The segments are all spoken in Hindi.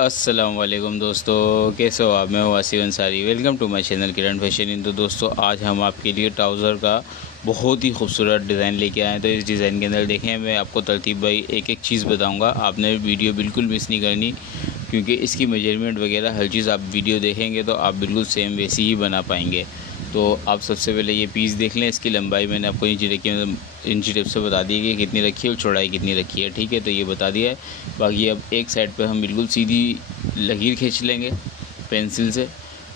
अस्सलाम वालेकुम दोस्तों, कैसे हो आप। मैं हूँ Asif Ansari. Welcome to my channel Kiran fashion in. तो दोस्तों आज हम आपके लिए ट्राउज़र का बहुत ही खूबसूरत डिज़ाइन लेके आए हैं। तो इस डिज़ाइन के अंदर देखें, मैं आपको तरतीब भाई एक एक चीज़ बताऊंगा। आपने वीडियो बिल्कुल मिस नहीं करनी, क्योंकि इसकी मेजरमेंट वगैरह हर चीज़ आप वीडियो देखेंगे तो आप बिल्कुल सेम वैसी ही बना पाएंगे। तो आप सबसे पहले ये पीस देख लें। इसकी लंबाई मैंने आपको इंची रखी है, इंची टिप से बता दी है कि कितनी रखी है और चौड़ाई कितनी रखी है। ठीक है, तो ये बता दिया है। बाकी अब एक साइड पे हम बिल्कुल सीधी लकीर खींच लेंगे पेंसिल से।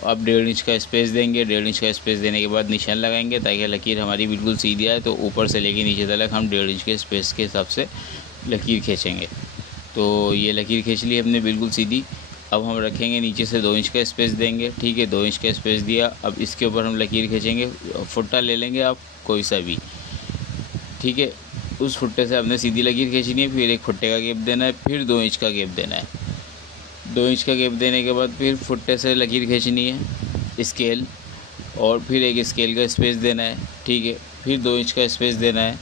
अब 1.5 इंच का स्पेस देंगे। 1.5 इंच का स्पेस देने के बाद निशान लगाएंगे ताकि लकीर हमारी बिल्कुल सीधी आए। तो ऊपर से लेके नीचे तक हम 1.5 इंच के स्पेस के हिसाब से लकीर खींचेंगे। तो ये लकीर खींच ली हमने बिल्कुल सीधी। अब हम रखेंगे नीचे से 2 इंच का स्पेस देंगे। ठीक है, 2 इंच का स्पेस दिया। अब इसके ऊपर हम लकीर खींचेंगे। फुट्टा ले लेंगे आप कोई सा भी। ठीक है, उस फुट्टे से हमने सीधी लकीर खींचनी है। फिर एक फुट्टे का गैप देना है, फिर 2 इंच का गैप देना है। 2 इंच का गैप देने के बाद फिर फुट्टे से लकीर खींचनी है स्केल, और फिर एक स्केल का स्पेस देना है। ठीक है, फिर 2 इंच का स्पेस देना है।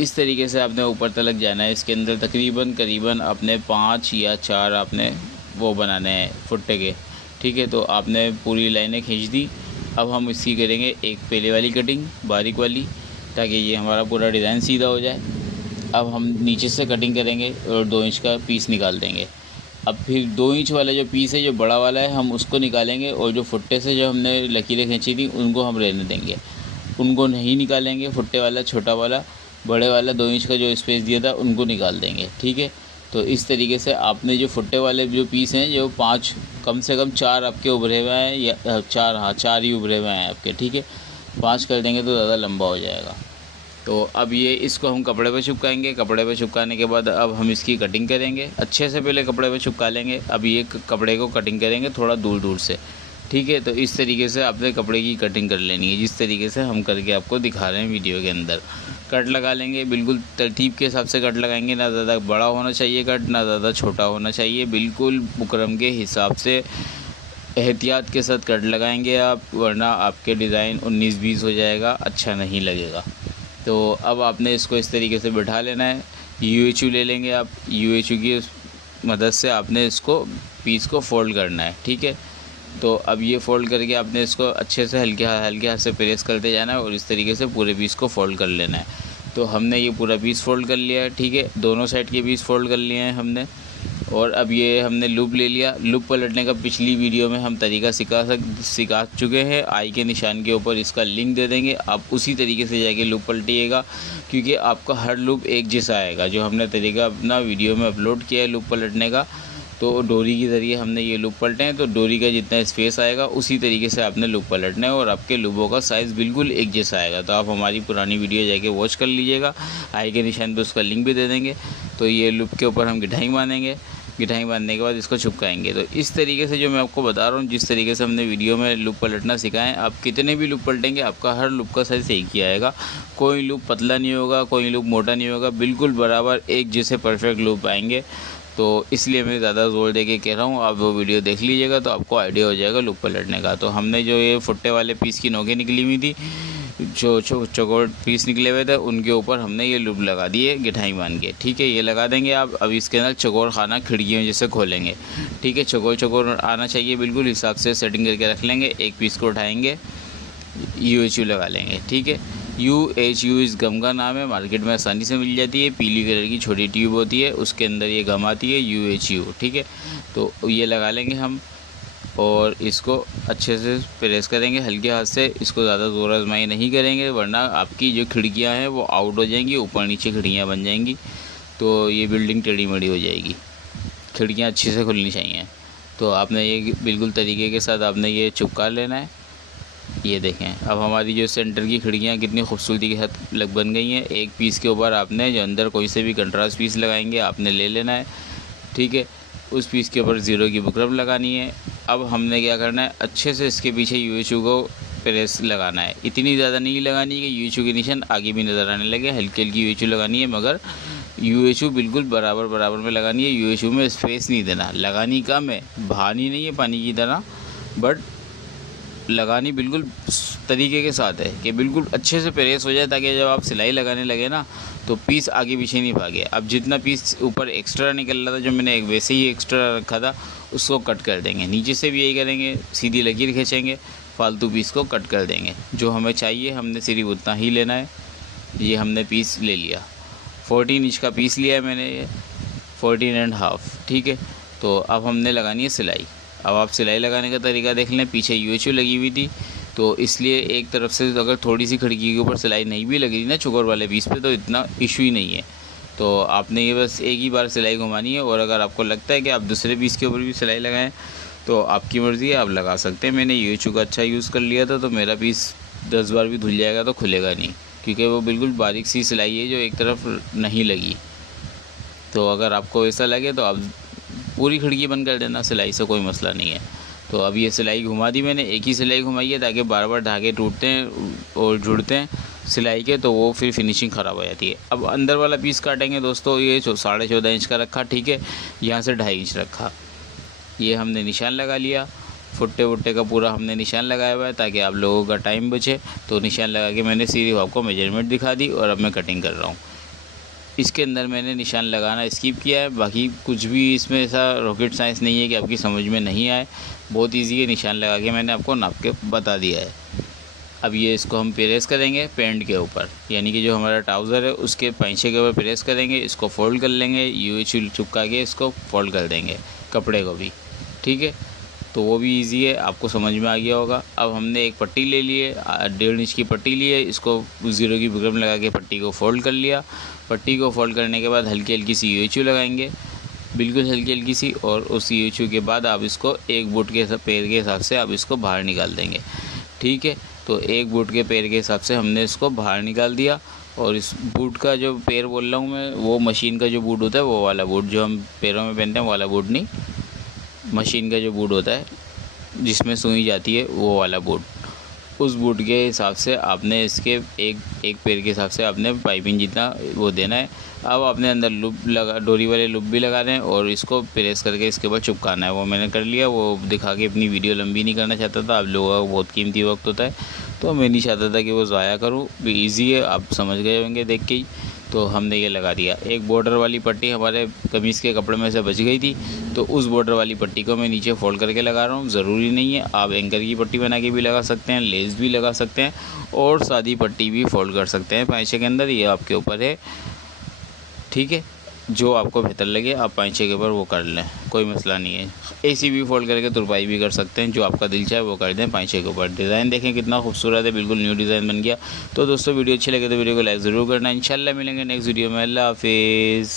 इस तरीके से आपने ऊपर तक जाना है। इसके अंदर तकरीबन करीबन आपने 5 या 4 आपने वो बनाने हैं फुट्टे के। ठीक है, तो आपने पूरी लाइनें खींच दी। अब हम इसकी करेंगे एक पहले वाली कटिंग बारीक वाली, ताकि ये हमारा पूरा डिज़ाइन सीधा हो जाए। अब हम नीचे से कटिंग करेंगे और 2 इंच का पीस निकाल देंगे। अब फिर 2 इंच वाला जो पीस है, जो बड़ा वाला है, हम उसको निकालेंगे, और जो फुट्टे से जो हमने लकीरें खींची थी उनको हम रहने देंगे, उनको नहीं निकालेंगे। फुट्टे वाला छोटा वाला, बड़े वाला 2 इंच का जो स्पेस दिया था उनको निकाल देंगे। ठीक है, तो इस तरीके से आपने जो फुट्टे वाले जो पीस हैं, जो 5 कम से कम 4 आपके उभरे हुए हैं, या 4, हाँ 4 ही उभरे हुए हैं आपके। ठीक है, 5 कर देंगे तो ज़्यादा लंबा हो जाएगा। तो अब ये इसको हम कपड़े पे चिपकाएंगे। कपड़े पे चिपकाने के बाद अब हम इसकी कटिंग करेंगे। अच्छे से पहले कपड़े पे चिपका लेंगे। अब ये कपड़े को कटिंग करेंगे थोड़ा दूर दूर से। ठीक है, तो इस तरीके से आपने कपड़े की कटिंग कर लेनी है, जिस तरीके से हम करके आपको दिखा रहे हैं वीडियो के अंदर। कट लगा लेंगे, बिल्कुल तरतीब के हिसाब से कट लगाएंगे। ना ज़्यादा बड़ा होना चाहिए कट, ना ज़्यादा छोटा होना चाहिए। बिल्कुल बुकरम के हिसाब से एहतियात के साथ कट लगाएंगे आप, वरना आपके डिज़ाइन 19-20 हो जाएगा, अच्छा नहीं लगेगा। तो अब आपने इसको इस तरीके से बिठा लेना है। यूएचयू ले लेंगे आप। यूएचयू की मदद से आपने इसको पीस को फ़ोल्ड करना है। ठीक है, तो अब ये फ़ोल्ड करके आपने इसको अच्छे से हल्के हाथ से प्रेस करते जाना है, और इस तरीके से पूरे पीस को फ़ोल्ड कर लेना है। तो हमने ये पूरा पीस फ़ोल्ड कर लिया है। ठीक है, दोनों साइड के पीस फ़ोल्ड कर लिए हैं हमने। और अब ये हमने लूप ले लिया। लूप पलटने का पिछली वीडियो में हम तरीका सिखा चुके हैं। आई के निशान के ऊपर इसका लिंक दे देंगे, आप उसी तरीके से जाके लूप पलटिएगा, क्योंकि आपका हर लूप एक जैसा आएगा। जो हमने तरीका अपना वीडियो में अपलोड किया है लूप पलटने का, तो डोरी के ज़रिए हमने ये लूप पलटे हैं। तो डोरी का जितना स्पेस आएगा उसी तरीके से आपने लूप पलटना है, और आपके लूपों का साइज़ बिल्कुल एक जैसा आएगा। तो आप हमारी पुरानी वीडियो जाके वॉच कर लीजिएगा। आई के निशान पे उसका लिंक भी दे देंगे। तो ये लूप के ऊपर हम गिठाई बांधेंगे। गिठाई बांधने के बाद इसको चिपकाएंगे। तो इस तरीके से जो मैं आपको बता रहा हूँ, जिस तरीके से हमने वीडियो में लूप पलटना सिखाएं, आप कितने भी लूप पलटेंगे आपका हर लूप का साइज़ एक ही आएगा। कोई लूप पतला नहीं होगा, कोई लूप मोटा नहीं होगा, बिल्कुल बराबर एक जैसे परफेक्ट लूप आएंगे। तो इसलिए मैं ज़्यादा ज़ोर दे के कह रहा हूँ, आप वो वीडियो देख लीजिएगा तो आपको आइडिया हो जाएगा लूप पलटने का। तो हमने जो ये फुट्टे वाले पीस की नोकें निकली हुई थी, जो चौकोर पीस निकले हुए थे, उनके ऊपर हमने ये लूप लगा दिए गिठाई बांध के। ठीक है, ये लगा देंगे आप। अब इसके अंदर चौकोर खाना खिड़कियों जैसे खोलेंगे। ठीक है, चौकोर आना चाहिए, बिल्कुल हिसाब से सेटिंग करके रख लेंगे। एक पीस को उठाएंगे, यूएचयू लगा लेंगे। ठीक है, यूएचयू इस गम का नाम है, मार्केट में आसानी से मिल जाती है। पीली कलर की छोटी ट्यूब होती है, उसके अंदर ये गम आती है यूएचयू। ठीक है, तो ये लगा लेंगे हम, और इसको अच्छे से प्रेस करेंगे हल्के हाथ से। इसको ज़्यादा ज़ोर आजमाई नहीं करेंगे, वरना आपकी जो खिड़कियां हैं वो आउट हो जाएंगी, ऊपर नीचे खिड़कियां बन जाएंगी, तो ये बिल्डिंग टेढ़ी मेढ़ी हो जाएगी। खिड़कियां अच्छे से खुलनी चाहिए। तो आपने ये बिल्कुल तरीके के साथ आपने ये चिपका लेना है। ये देखें, अब हमारी जो सेंटर की खिड़कियाँ कितनी खूबसूरती के साथ लग बन गई हैं। एक पीस के ऊपर आपने जो अंदर कोई से भी कंट्रास्ट पीस लगाएंगे आपने ले लेना है। ठीक है, उस पीस के ऊपर ज़ीरो की बुकरम लगानी है। अब हमने क्या करना है, अच्छे से इसके पीछे यूएचयू को प्रेस लगाना है। इतनी ज़्यादा नहीं लगानी है कि यूएचयू के निशान आगे भी नज़र आने लगे। हल्की हल्की यूएचयू लगानी है, मगर यूएचयू बिल्कुल बराबर में लगानी है। यूएचयू में स्पेस नहीं देना, लगानी कम है, बहानी नहीं है पानी की तरह, बट लगानी बिल्कुल तरीके के साथ है कि बिल्कुल अच्छे से प्रेस हो जाए, ताकि जब आप सिलाई लगाने लगे ना तो पीस आगे पीछे नहीं भागे। अब जितना पीस ऊपर एक्स्ट्रा निकल रहा था, जो मैंने एक वैसे ही एक्स्ट्रा रखा था, उसको कट कर देंगे। नीचे से भी यही करेंगे, सीधी लकीर खींचेंगे, फालतू पीस को कट कर देंगे। जो हमें चाहिए हमने सिर्फ उतना ही लेना है। ये हमने पीस ले लिया, 14 इंच का पीस लिया है मैंने, ये 14.5, ठीक है। तो अब हमने लगानी है सिलाई। अब आप सिलाई लगाने का तरीका देख लें। पीछे यूएचयू लगी हुई थी, तो इसलिए एक तरफ से अगर थोड़ी सी खिड़की के ऊपर सिलाई नहीं भी लगी ना चुकर वाले पीस पे, तो इतना इशू ही नहीं है। तो आपने ये बस एक ही बार सिलाई घुमानी है। और अगर आपको लगता है कि आप दूसरे पीस के ऊपर भी सिलाई लगाएं तो आपकी मर्ज़ी है, आप लगा सकते हैं। मैंने यूएचयू का अच्छा यूज़ कर लिया था, तो मेरा पीस 10 बार भी धुल जाएगा तो खुलेगा नहीं, क्योंकि वो बिल्कुल बारीक सी सिलाई है जो एक तरफ नहीं लगी। तो अगर आपको ऐसा लगे तो आप पूरी खिड़की बंद कर देना, सिलाई से कोई मसला नहीं है। तो अब ये सिलाई घुमा दी मैंने, एक ही सिलाई घुमाई है, ताकि बार बार धागे टूटते हैं और जुड़ते हैं सिलाई के, तो वो फिर फिनिशिंग ख़राब हो जाती है। अब अंदर वाला पीस काटेंगे दोस्तों। ये 14.5 इंच का रखा, ठीक है, यहाँ से 2.5 इंच रखा। ये हमने निशान लगा लिया, फुट्टे वुट्टे का पूरा हमने निशान लगाया हुआ है, ताकि आप लोगों का टाइम बचे। तो निशान लगा के मैंने सीधी आपको मेजरमेंट दिखा दी, और अब मैं कटिंग कर रहा हूँ। इसके अंदर मैंने निशान लगाना स्किप किया है, बाकी कुछ भी इसमें ऐसा रॉकेट साइंस नहीं है कि आपकी समझ में नहीं आए। बहुत इजी है, निशान लगा के मैंने आपको नाप के बता दिया है। अब ये इसको हम प्रेस करेंगे पैंट के ऊपर, यानी कि जो हमारा ट्राउज़र है उसके पैंचे के ऊपर प्रेस करेंगे। इसको फोल्ड कर लेंगे, यूएचयू चिपका के इसको फोल्ड कर देंगे कपड़े को भी, ठीक है। तो वो भी इजी है, आपको समझ में आ गया होगा। अब हमने एक पट्टी ले ली है, 1.5 इंच की पट्टी ली है। इसको 0 की बुकरम लगा के पट्टी को फोल्ड कर लिया। पट्टी को फोल्ड करने के बाद हल्की हल्की सी यूएचयू लगाएंगे, बिल्कुल हल्की हल्की सी। और उस यूएचयू के बाद आप इसको एक बूट के पैर के हिसाब से आप इसको बाहर निकाल देंगे, ठीक है। तो एक बूट के पैर के हिसाब से हमने इसको बाहर निकाल दिया। और इस बूट का जो पैर बोल रहा हूँ मैं, वो मशीन का जो बूट होता है वो वाला बूट, जो हम पैरों में पहनते हैं वाला बूट नहीं, मशीन का जो बूट होता है जिसमें सुई जाती है वो वाला बूट। उस बूट के हिसाब से आपने इसके एक पैर के हिसाब से आपने पाइपिंग जितना वो देना है। अब आपने अंदर लूप लगा, डोरी वाले लूप भी लगा रहे हैं, और इसको प्रेस करके इसके बाद चिपकाना है। वो मैंने कर लिया, वो दिखा के अपनी वीडियो लंबी नहीं करना चाहता था। आप लोगों का बहुत कीमती वक्त होता है, तो मैं नहीं चाहता था कि वो ज़ाया करूँ। ईजी है, आप समझ गए होंगे देख के ही। तो हमने ये लगा दिया। एक बॉर्डर वाली पट्टी हमारे कमीज़ के कपड़े में से बच गई थी, तो उस बॉर्डर वाली पट्टी को मैं नीचे फोल्ड करके लगा रहा हूँ। ज़रूरी नहीं है, आप एंकर की पट्टी बना के भी लगा सकते हैं, लेस भी लगा सकते हैं, और सादी पट्टी भी फोल्ड कर सकते हैं पैंचे के अंदर। ये आपके ऊपर है, ठीक है। जो आपको बेहतर लगे आप पैंचे के ऊपर वो कर लें, कोई मसला नहीं है। ऐसी भी फोल्ड करके तुरपाई भी कर सकते हैं, जो आपका दिल चाहे वो कर दें पैंचे के ऊपर। डिज़ाइन देखें कितना खूबसूरत है, बिल्कुल न्यू डिज़ाइन बन गया। तो दोस्तों वीडियो अच्छी लगे तो वीडियो को लाइक ज़रूर करना। इंशाल्लाह मिलेंगे नेक्स्ट वीडियो में। अल्लाह हाफिज़।